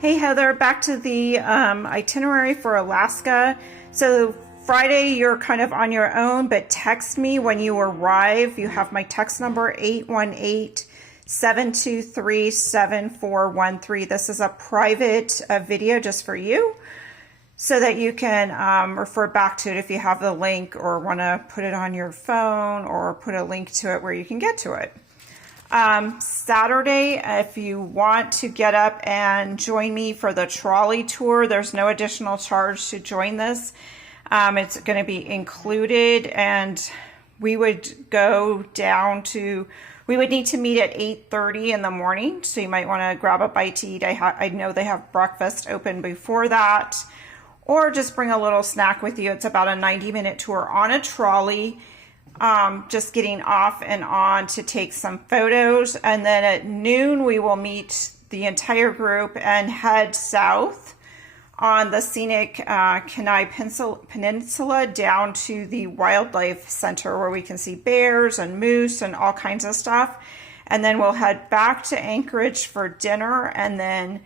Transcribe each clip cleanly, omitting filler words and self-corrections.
Hey Heather, back to the itinerary for Alaska. So Friday you're kind of on your own, but text me when you arrive. You have my text number 818-723-7413. This is a private video just for you so that you can refer back to it if you have the link or want to put it on your phone or put a link to it where you can get to it. Saturday, if you want to get up and join me for the trolley tour, there's no additional charge to join this. It's going to be included, and we would go down to, we would need to meet at 8:30 in the morning, so you might want to grab a bite to eat. I know they have breakfast open before that, or just bring a little snack with you. It's about a 90-minute tour on a trolley. Just getting off and on to take some photos, and then at noon we will meet the entire group and head south on the scenic Kenai Peninsula down to the Wildlife Center where we can see bears and moose and all kinds of stuff. And then we'll head back to Anchorage for dinner, and then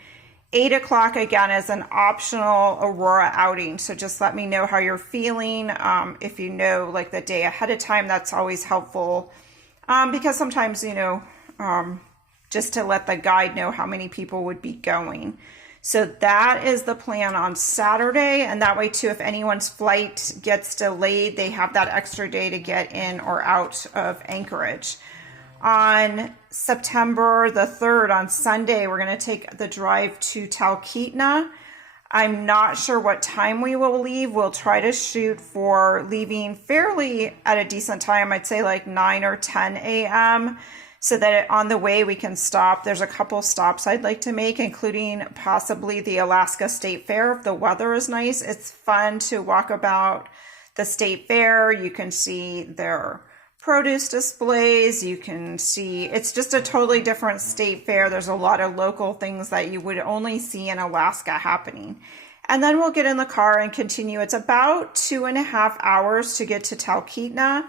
8 o'clock again is an optional Aurora outing. So just let me know how you're feeling. If you know like the day ahead of time, that's always helpful. Because sometimes, just to let the guide know how many people would be going. So that is the plan on Saturday. And that way too, if anyone's flight gets delayed, they have that extra day to get in or out of Anchorage. On September the 3rd, on Sunday, we're going to take the drive to Talkeetna. I'm not sure what time we will leave. We'll try to shoot for leaving fairly at a decent time. I'd say like 9 or 10 a.m. so that on the way we can stop. There's a couple stops I'd like to make, including possibly the Alaska State Fair if the weather is nice. It's fun to walk about the State Fair. You can see their produce displays. You can see it's just a totally different state fair. There's a lot of local things that you would only see in Alaska happening. And then we'll get in the car and continue. It's about 2.5 hours to get to Talkeetna.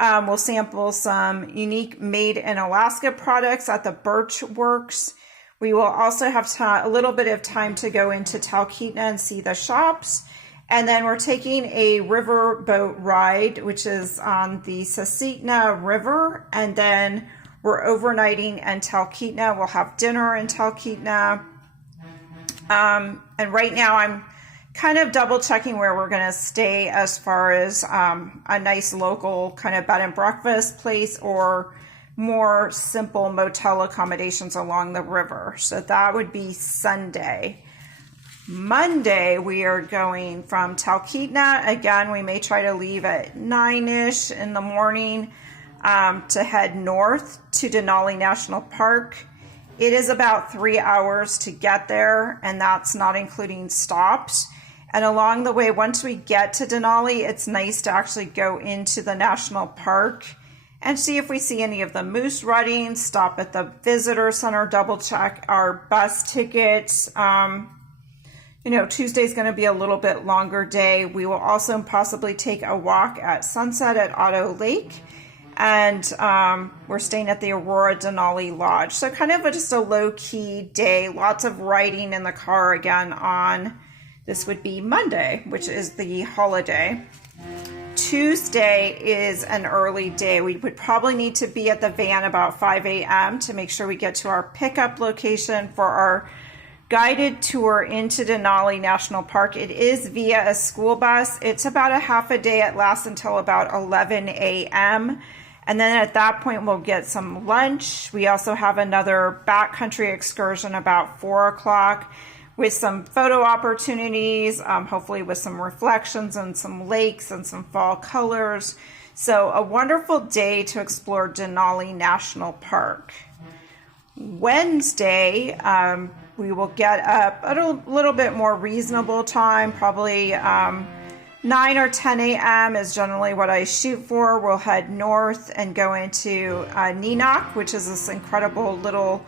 We'll sample some unique made in Alaska products at the Birch Works. We will also have a little bit of time to go into Talkeetna and see the shops. And then we're taking a river boat ride, which is on the Susitna River. And then we're overnighting in Talkeetna. We'll have dinner in Talkeetna. And right now I'm kind of double checking where we're going to stay as far as a nice local kind of bed and breakfast place or more simple motel accommodations along the river. So that would be Sunday. Monday, we are going from Talkeetna. Again, we may try to leave at 9-ish in the morning to head north to Denali National Park. It is about 3 hours to get there, and that's not including stops. And along the way, once we get to Denali, it's nice to actually go into the national park and see if we see any of the moose rutting, stop at the visitor center, double check our bus tickets. Tuesday's going to be a little bit longer day. We will also possibly take a walk at sunset at Otto Lake. And we're staying at the Aurora Denali Lodge. So kind of just a low-key day. Lots of riding in the car again on, this would be Monday, which is the holiday. Tuesday is an early day. We would probably need to be at the van about 5 a.m. to make sure we get to our pickup location for our guided tour into Denali National Park. It is via a school bus. It's about a half a day. It lasts until about 11 a.m. And then at that point, we'll get some lunch. We also have another backcountry excursion about 4 o'clock with some photo opportunities, hopefully with some reflections and some lakes and some fall colors. So a wonderful day to explore Denali National Park. Wednesday, we will get up at a little bit more reasonable time, probably 9 or 10 a.m. is generally what I shoot for. We'll head north and go into Neenok, which is this incredible little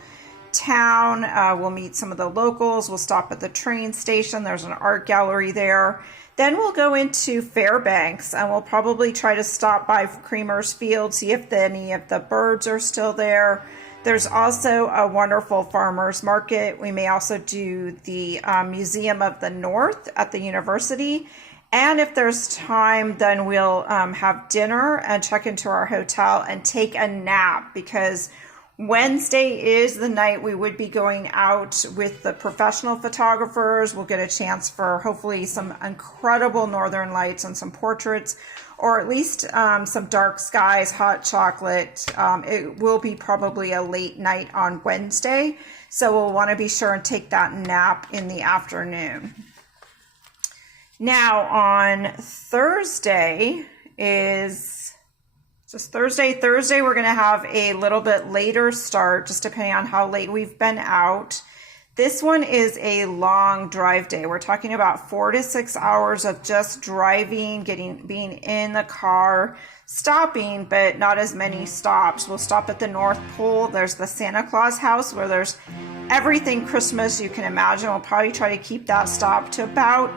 town. We'll meet some of the locals. We'll stop at the train station. There's an art gallery there. Then we'll go into Fairbanks, and we'll probably try to stop by Creamer's Field, see if any of the birds are still there. There's also a wonderful farmers market. We may also do the Museum of the North at the university. And if there's time, then we'll have dinner and check into our hotel and take a nap, because Wednesday is the night we would be going out with the professional photographers. We'll get a chance for hopefully some incredible northern lights and some portraits, or at least some dark skies, hot chocolate. It will be probably a late night on Wednesday, so we'll want to be sure and take that nap in the afternoon. Now on Thursday is just Thursday. We're going to have a little bit later start, just depending on how late we've been out. This one is a long drive day. We're talking about 4 to 6 hours of just driving, being in the car, stopping, but not as many stops. We'll stop at the North Pole. There's the Santa Claus house where there's everything Christmas you can imagine. We'll probably try to keep that stop to about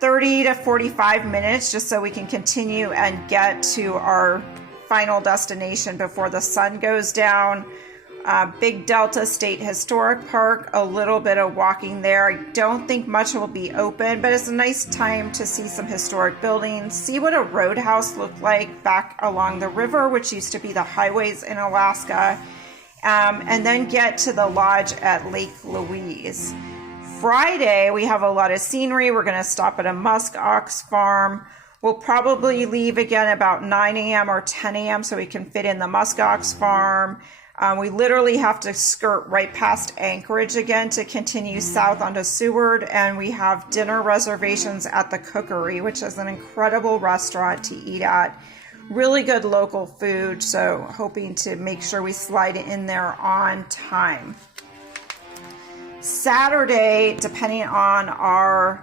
30 to 45 minutes, just so we can continue and get to our final destination before the sun goes down. Big Delta State Historic Park, a little bit of walking there. I don't think much will be open, but it's a nice time to see some historic buildings, see what a roadhouse looked like back along the river, which used to be the highways in Alaska, and then get to the lodge at Lake Louise. Friday, we have a lot of scenery. We're going to stop at a musk ox farm. We'll probably leave again about 9 a.m. or 10 a.m. so we can fit in the musk ox farm. We literally have to skirt right past Anchorage again to continue south onto Seward, and we have dinner reservations at the Cookery, which is an incredible restaurant to eat at. Really good local food, so hoping to make sure we slide it in there on time. Saturday, depending on our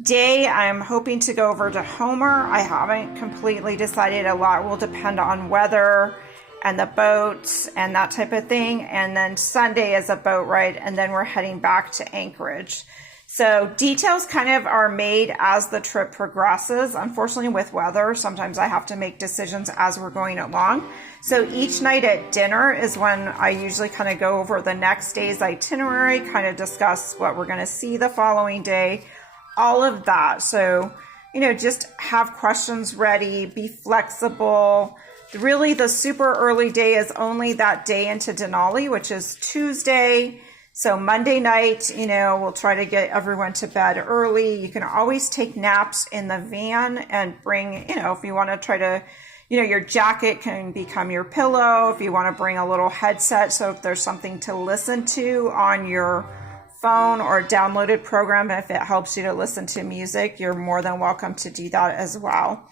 day, I'm hoping to go over to Homer. I haven't completely decided. A lot will depend on weather and the boats and that type of thing. And then Sunday is a boat ride, and then we're heading back to Anchorage. So details kind of are made as the trip progresses. Unfortunately, with weather, sometimes I have to make decisions as we're going along. So each night at dinner is when I usually kind of go over the next day's itinerary, kind of discuss what we're going to see the following day, all of that. So, just have questions ready, be flexible. Really, the super early day is only that day into Denali, which is Tuesday. So Monday night, we'll try to get everyone to bed early. You can always take naps in the van and bring, if you want to try to, your jacket can become your pillow. If you want to bring a little headset, so if there's something to listen to on your phone or downloaded program, if it helps you to listen to music, you're more than welcome to do that as well.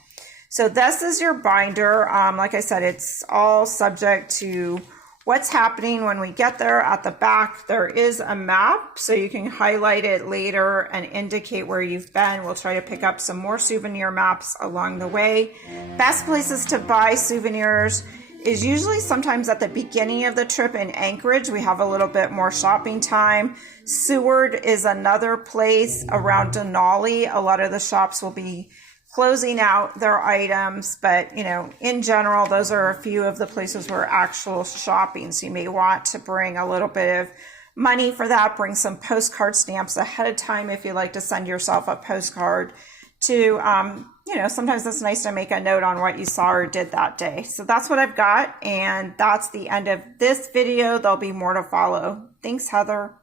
So this is your binder. Like I said, it's all subject to what's happening when we get there. At the back, there is a map, so you can highlight it later and indicate where you've been. We'll try to pick up some more souvenir maps along the way. Best places to buy souvenirs is usually sometimes at the beginning of the trip in Anchorage. We have a little bit more shopping time. Seward is another place around Denali. A lot of the shops will be closing out their items, but in general, those are a few of the places where actual shopping. So you may want to bring a little bit of money for that. Bring some postcard stamps ahead of time if you like to send yourself a postcard to, sometimes it's nice to make a note on what you saw or did that day. So that's what I've got, and that's the end of this video. There'll be more to follow. Thanks, Heather.